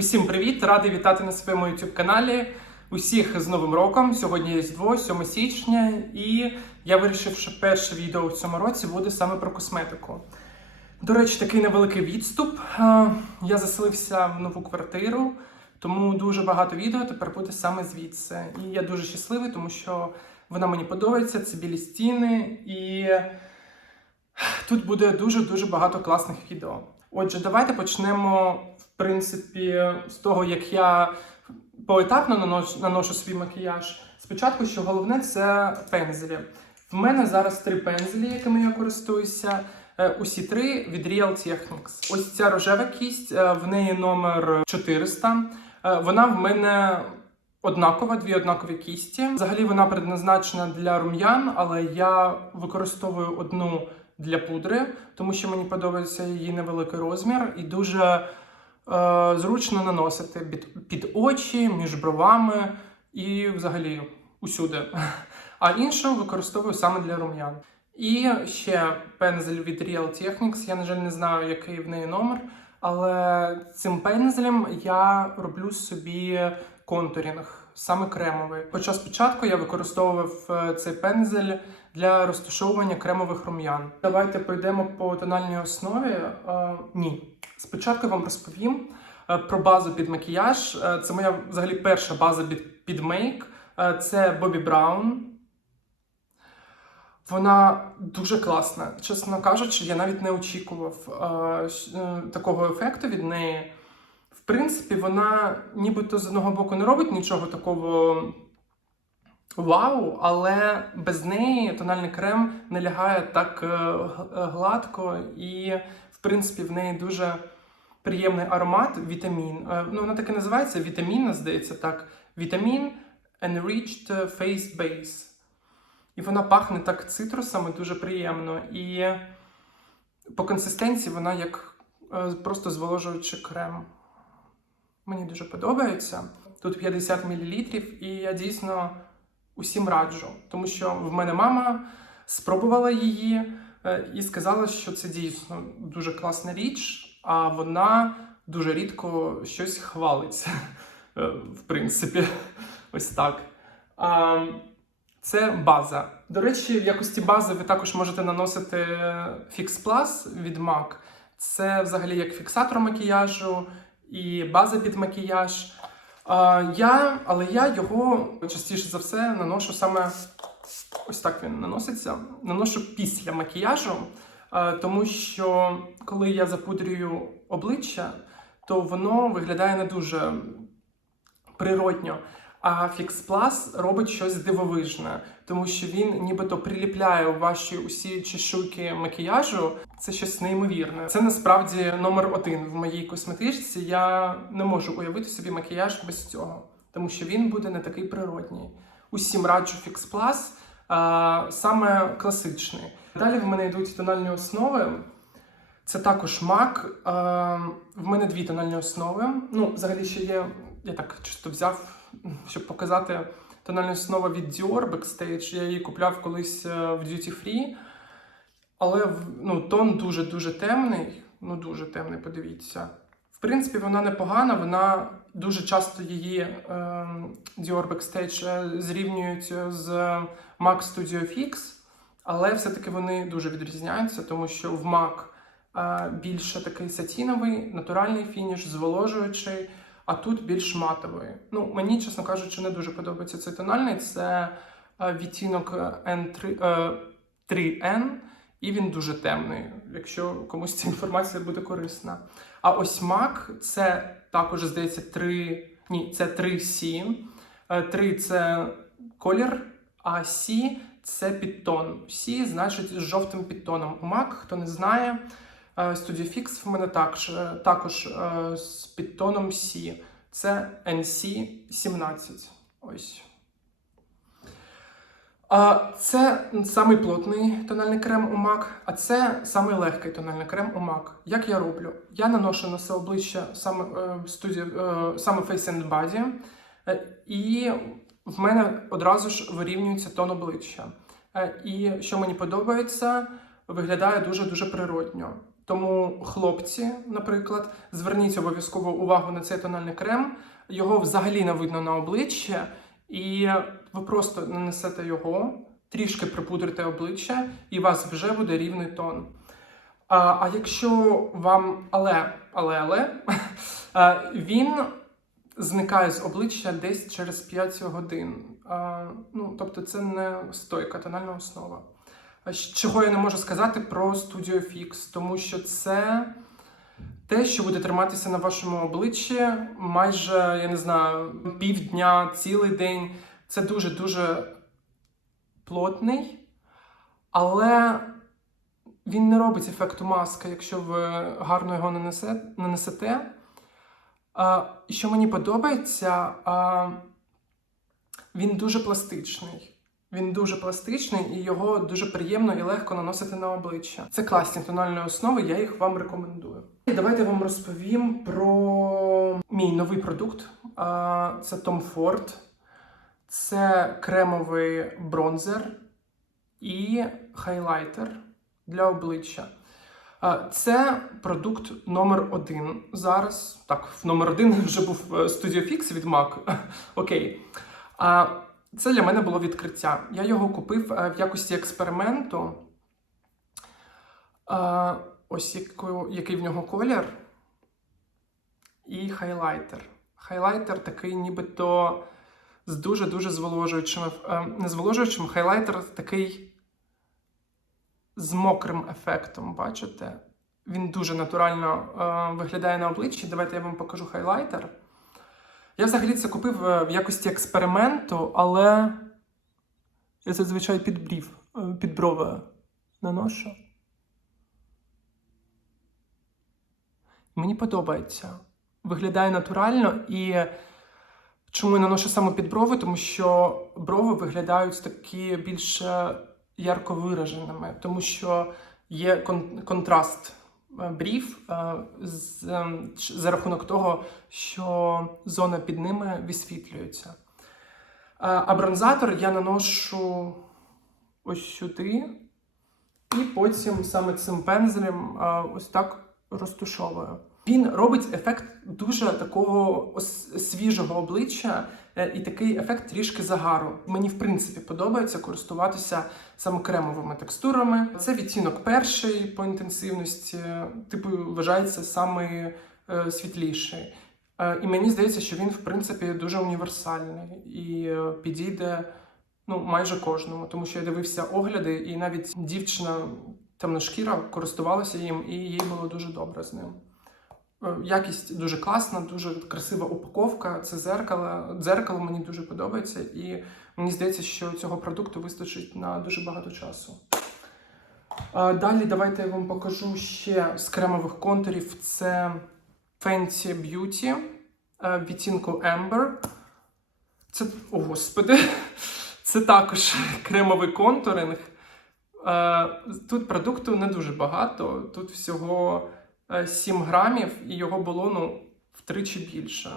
Усім привіт! Радий вітати на своєму YouTube каналі. Усіх з Новим роком. Сьогодні Різдво, 7 січня, і я вирішив, що перше відео в цьому році буде саме про косметику. До речі, такий невеликий відступ. Я заселився в нову квартиру, тому дуже багато відео тепер буде саме звідси. І я дуже щасливий, тому що вона мені подобається, це білі стіни, і тут буде дуже-дуже багато класних відео. Отже, давайте почнемо, принципі, з того, як я поетапно наношу, наношу свій макіяж. Спочатку, що головне, це пензлі. В мене зараз три пензлі, якими я користуюся. Е, Усі три від Real Techniques. Ось ця рожева кість, е, в неї номер 400. Е, Вона в мене однакова, дві однакові кісті. Взагалі вона предназначена для рум'ян, але я використовую одну для пудри, тому що мені подобається її невеликий розмір і дуже зручно наносити під, очі, між бровами і взагалі усюди. А іншу використовую саме для рум'ян. І ще пензель від Real Technics. Я, на жаль, не знаю, який в неї номер, але цим пензлем я роблю собі контурінг, саме кремовий. Хоча спочатку я використовував е, цей пензель для розташовування кремових рум'ян. Давайте пройдемо по тональній основі. Е, ні. Спочатку вам розповім е, про базу під макіяж. Це моя взагалі перша база під, під мейк. Це Бобі Браун. Вона дуже класна. Чесно кажучи, я навіть не очікував такого ефекту від неї. Принципі, вона нібито з одного боку не робить нічого такого вау, але без неї тональний крем не лягає так е, е, гладко, і, в принципі, в неї дуже приємний аромат вітамін. Е, Ну, вона так і називається вітамінна, здається, так. Вітамін Enriched Face Base. І вона пахне так цитрусами дуже приємно. І по консистенції вона як просто зволожуючий крем. Мені дуже подобається. Тут 50 мл, і я дійсно усім раджу, тому що в мене мама спробувала її е, і сказала, що це дійсно дуже класна річ, а вона дуже рідко щось хвалиться. Е, В принципі, ось так. Це база. До речі, в якості бази ви також можете наносити Fix Plus від MAC. Це взагалі як фіксатор макіяжу і база під макіяж. Я, але я його частіше за все наношу саме ось так він наноситься. Наношу після макіяжу, тому що коли я запудрюю обличчя, то воно виглядає не дуже природньо. А Fix Plus робить щось дивовижне, тому що він нібито приліпляє ваші усі чешуйки макіяжу. Це щось неймовірне. Це насправді номер один в моїй косметичці. Я не можу уявити собі макіяж без цього, тому що він буде не такий природній. Усім раджу Fix Plus, а, саме класичний. Далі в мене йдуть тональні основи. Це також. Е, в мене дві тональні основи. Ну, взагалі ще є. Я так чисто взяв, щоб показати тональну основу від Dior Backstage. Я її купляв колись е, в Duty Free. Але ну, тон дуже-дуже темний. Ну, дуже темний, подивіться. В принципі, вона непогана, вона дуже часто її е, Dior Backstage е, зрівнюють з MAC Studio Fix, але все-таки вони дуже відрізняються, тому що в MAC е, більше такий сатіновий, натуральний фініш, зволожуючий, а тут більш матовий. Ну, мені, чесно кажучи, не дуже подобається цей тональний. Це е, відтінок N3, е, 3N, і він дуже темний, якщо комусь ця інформація буде корисна. А ось MAC це також, здається, 3, ні, це 3C. 3 це колір, а C це підтон. C значить з жовтим підтоном. У MAC, хто не знає, е, Studio Fix в мене також, е, також е, з підтоном C. Це NC17. Ось. Це самий плотний тональний крем у MAC, а це самий легкий тональний крем у MAC. Як я роблю? Я наношу на все обличчя саме, е, е, саме Face and Body, е, і в мене одразу ж вирівнюється тон обличчя. Е, і що мені подобається, виглядає дуже-дуже природньо. Тому хлопці, наприклад, зверніть обов'язково увагу на цей тональний крем. Його взагалі не видно на обличчя, і ви просто нанесете його, трішки припудрите обличчя, і у вас вже буде рівний тон. А, а якщо вам але, але, але, він зникає з обличчя десь через 5 годин. А, ну, тобто це не стойка, тональна основа. Чого я не можу сказати про Studio Fix, тому що це те, що буде триматися на вашому обличчі майже, я не знаю, півдня, цілий день. Це дуже-дуже плотний, але він не робить ефекту маски, якщо ви гарно його нанесете. Що мені подобається, він дуже пластичний. Він дуже пластичний і його дуже приємно і легко наносити на обличчя. Це класні тональні основи, я їх вам рекомендую. І давайте вам розповім про мій новий продукт. Це Tom Ford. Це кремовий бронзер і хайлайтер для обличчя. Це продукт номер один зараз. Так, в номер один вже був е, Studio Fix від MAC. Окей. А це для мене було відкриття. Я його купив е, в якості експерименту. Ось який в нього колір. І хайлайтер. Хайлайтер такий, нібито з дуже-дуже зволожуючим. е, Не зволожуючим, хайлайтер такий з мокрим ефектом, бачите? Він дуже натурально е, виглядає на обличчі. Давайте я вам покажу хайлайтер. Я взагалі це купив е, в якості експерименту, але я зазвичай під брів, е, під брови наношу. Мені подобається. Виглядає натурально і чому я наношу саме під брови? Тому що брови виглядають такі більш ярко вираженими, тому що є кон- контраст брів е, ем, за рахунок того, що зона під ними висвітлюється. Е, А бронзатор я наношу ось сюди, і потім саме цим пензелем е, ось так розтушовую. Він робить ефект дуже такого свіжого обличчя е, і такий ефект трішки загару. Мені в принципі подобається користуватися саме кремовими текстурами. Це відтінок перший по інтенсивності, типу вважається самий е, світліший. Е, і мені здається, що він в принципі дуже універсальний і підійде ну, майже кожному, тому що я дивився огляди, і навіть дівчина темношкіра користувалася їм, і їй було дуже добре з ним. Е, Якість дуже класна, дуже красива упаковка. Це зеркало. Дзеркало мені дуже подобається, і мені здається, що цього продукту вистачить на дуже багато часу. Далі давайте я вам покажу ще з кремових контурів. Це Fenty Beauty е, відтінку Amber. Це, о господи, це також кремовий контуринг. Е, Тут продукту не дуже багато, тут всього е, 7 грамів, і його було ну, втричі більше.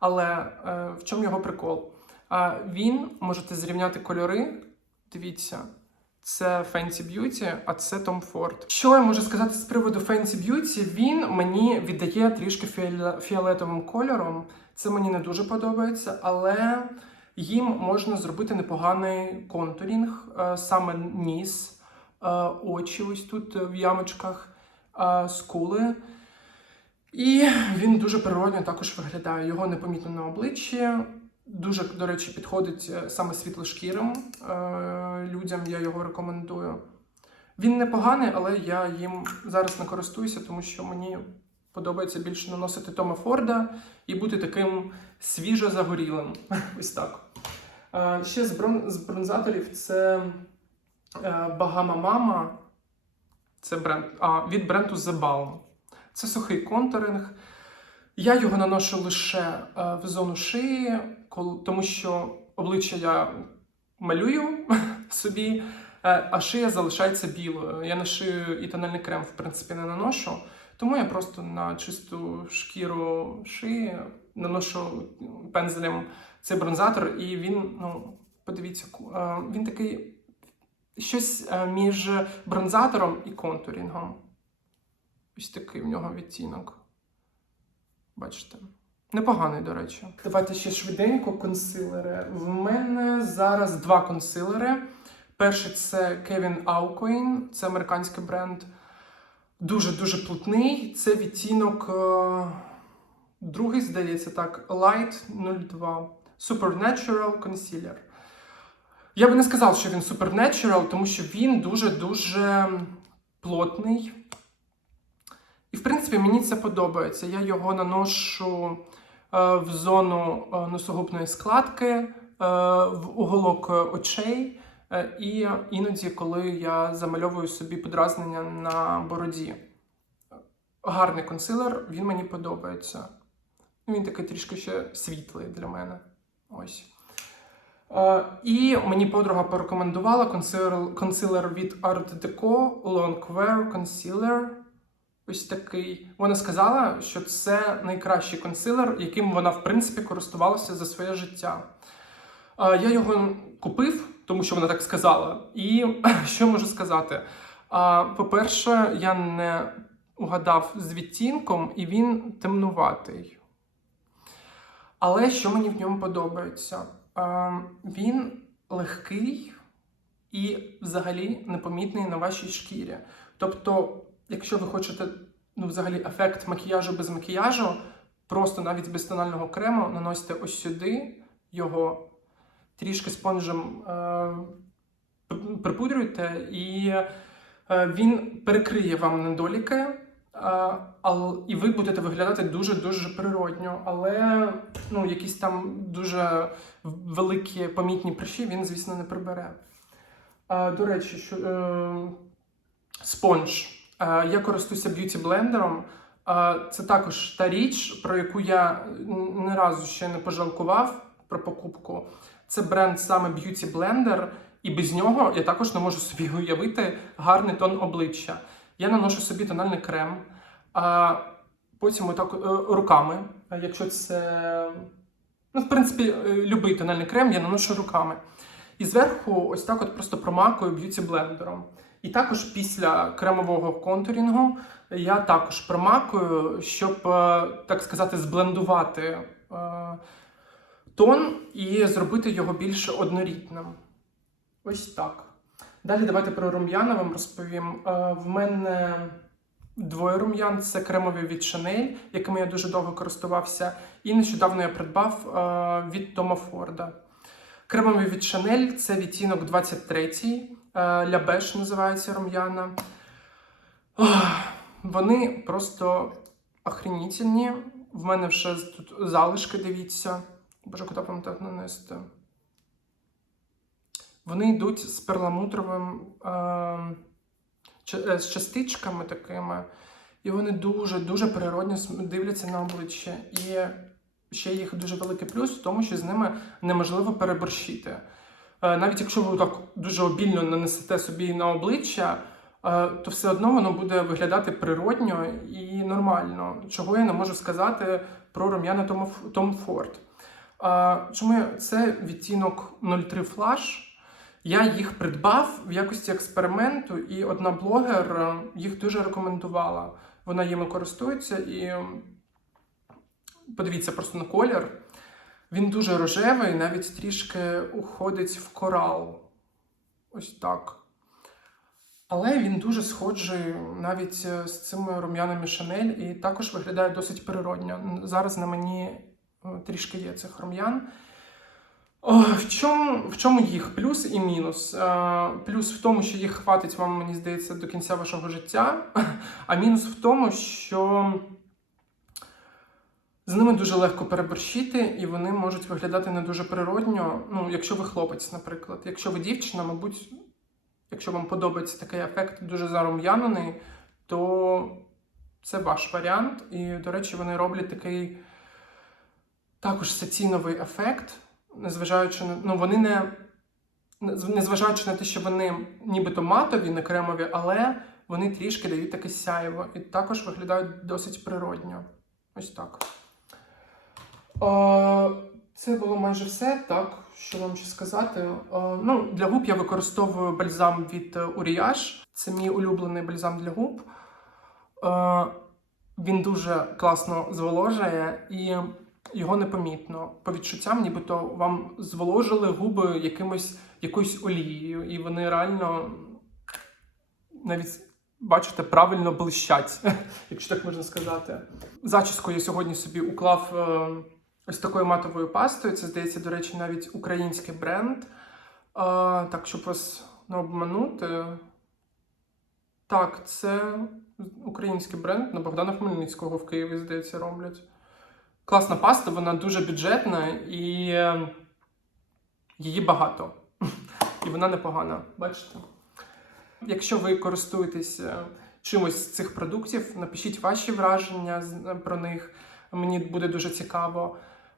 Але е, в чому його прикол? Е, Він можете зрівняти кольори. Дивіться, це Fenty Beauty, а це Tom Ford. Що я можу сказати з приводу Fenty Beauty? Він мені віддає трішки фіоле- фіолетовим кольором. Це мені не дуже подобається, але їм можна зробити непоганий контурінг, е, саме ніс, е, очі ось тут е, в ямочках, е, скули. І він дуже природньо також виглядає. Його непомітно на обличчі. Дуже, до речі, підходить е, саме світлошкірим е, людям. Я його рекомендую. Він непоганий, але я їм зараз не користуюся, тому що мені подобається більше наносити Тома Форда і бути таким свіжо загорілим. Ось так. Е, Ще з, бронзаторів це Bahama Mama. Це бренд а, від бренду The Balm. Це сухий контуринг. Я його наношу лише е, в зону шиї, тому що обличчя я малюю собі, е, а шия залишається білою. Я на шию і тональний крем, в принципі, не наношу. Тому я просто на чисту шкіру шиї наношу пензелем цей бронзатор, і він, ну, подивіться, е, він такий щось е, між бронзатором і контурінгом. Ось такий в нього відтінок. Бачите? Непоганий, до речі. Давайте ще швиденько консилери. В мене зараз два консилери. Перший це Kevin Aucoin, це американський бренд. Дуже-дуже плотний. Це відтінок. е, Другий, здається, так, Light 02. Supernatural Concealer. Я би не сказав, що він Supernatural, тому що він дуже-дуже плотний. І, в принципі, мені це подобається. Я його наношу е, в зону е, носогубної складки, е, в уголок очей, і іноді, коли я замальовую собі подразнення на бороді. Гарний консилер, він мені подобається. Він такий трішки ще світлий для мене. Ось. Е, і мені подруга порекомендувала консилер, консилер від Art Deco Longwear Concealer. Ось такий. Вона сказала, що це найкращий консилер, яким вона, в принципі, користувалася за своє життя. Е, Я його купив, тому що вона так сказала. І що можу сказати? По-перше, я не угадав з відтінком, і він темнуватий. Але що мені в ньому подобається? А, Він легкий і взагалі непомітний на вашій шкірі. Тобто, якщо ви хочете ну, взагалі ефект макіяжу без макіяжу, просто навіть без тонального крему наносите ось сюди його трішки спонжем е, припудрюєте, і е, він перекриє вам недоліки, і ви будете виглядати дуже-дуже природньо. Але ну, якісь там дуже великі помітні прищі він, звісно, не прибере. До речі, що, е, спонж. Я користуюся б'юті блендером. Це також та річ, про яку я не разу ще не пожалкував про покупку. Це бренд саме Beauty Blender, і без нього я також не можу собі уявити гарний тон обличчя. Я наношу собі тональний крем, а потім отак е, руками. Якщо це, ну, в принципі, е, любий тональний крем я наношу руками. І зверху ось так от просто промакую б'юті блендером. І також після кремового контурінгу я також промакую, щоб, е, так сказати, зблендувати е, тон і зробити його більш однорідним. Ось так. Далі давайте про рум'яна вам розповім. Е, В мене двоє рум'ян це кремові від Chanel, якими я дуже довго користувався. І нещодавно я придбав е, від Тома Форда. Кремові від Chanel це відтінок 23 е, Лябеш називається рум'яна. Вони просто охренітельні. В мене ще тут залишки, дивіться. Боже, куди вам так нанести? Вони йдуть з перламутровим е, е, з частичками такими, і вони дуже-дуже природньо дивляться на обличчя. І ще їх дуже великий плюс в тому, що з ними неможливо переборщити. Е, навіть якщо ви так дуже обільно нанесете собі на обличчя, то все одно воно буде виглядати природньо і нормально. Чого я не можу сказати про рум'яна Tom, Ford. Чому це відтінок 03 Flash. Я їх придбав в якості експерименту, і одна блогер е, їх дуже рекомендувала. Вона їми користується і подивіться просто на колір. Він дуже рожевий, навіть трішки уходить в корал. Ось так. Але він дуже схожий навіть е, з цими рум'янами Шанель і також виглядає досить природньо. Зараз на мені е, трішки є цих рум'ян. В чому, в чому їх плюс і мінус? Е, Плюс в тому, що їх хватить вам, мені здається, до кінця вашого життя. А мінус в тому, що з ними дуже легко переборщити, і вони можуть виглядати не дуже природньо. Ну, якщо ви хлопець, наприклад. Якщо ви дівчина, мабуть, якщо вам подобається такий ефект дуже зарум'янений, то це ваш варіант. І, до речі, вони роблять такий також сатіновий ефект, незважаючи на. Ну, вони не. Незважаючи на те, що вони нібито матові, не кремові, але вони трішки дають таке сяєво і також виглядають досить природньо. Ось так. Е, Це було майже все. Так, що вам ще сказати? Е, Ну, для губ я використовую бальзам від Uriage. Це мій улюблений бальзам для губ. Е, він дуже класно зволожує і його непомітно. По відчуттям, нібито вам зволожили губи якимось якоюсь олією, і вони реально навіть бачите, правильно блищать, якщо так можна сказати. Зачіску я сьогодні собі уклав е, ось такою матовою пастою. Це здається, до речі, навіть український бренд. Е, так, щоб вас не обманути. Так, це український бренд на Богдана Хмельницького в Києві, здається, роблять. Класна паста, вона дуже бюджетна і е, її багато. І вона непогана, бачите? Якщо ви користуєтесь е, чимось з цих продуктів, напишіть ваші враження про них. Мені буде дуже цікаво.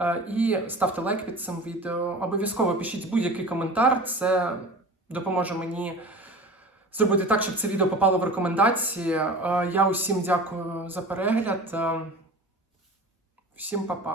Е, І ставте лайк під цим відео. Обов'язково пишіть будь-який коментар. Це допоможе мені зробити так, щоб це відео попало в рекомендації. Е, Я усім дякую за перегляд. Всім па-па.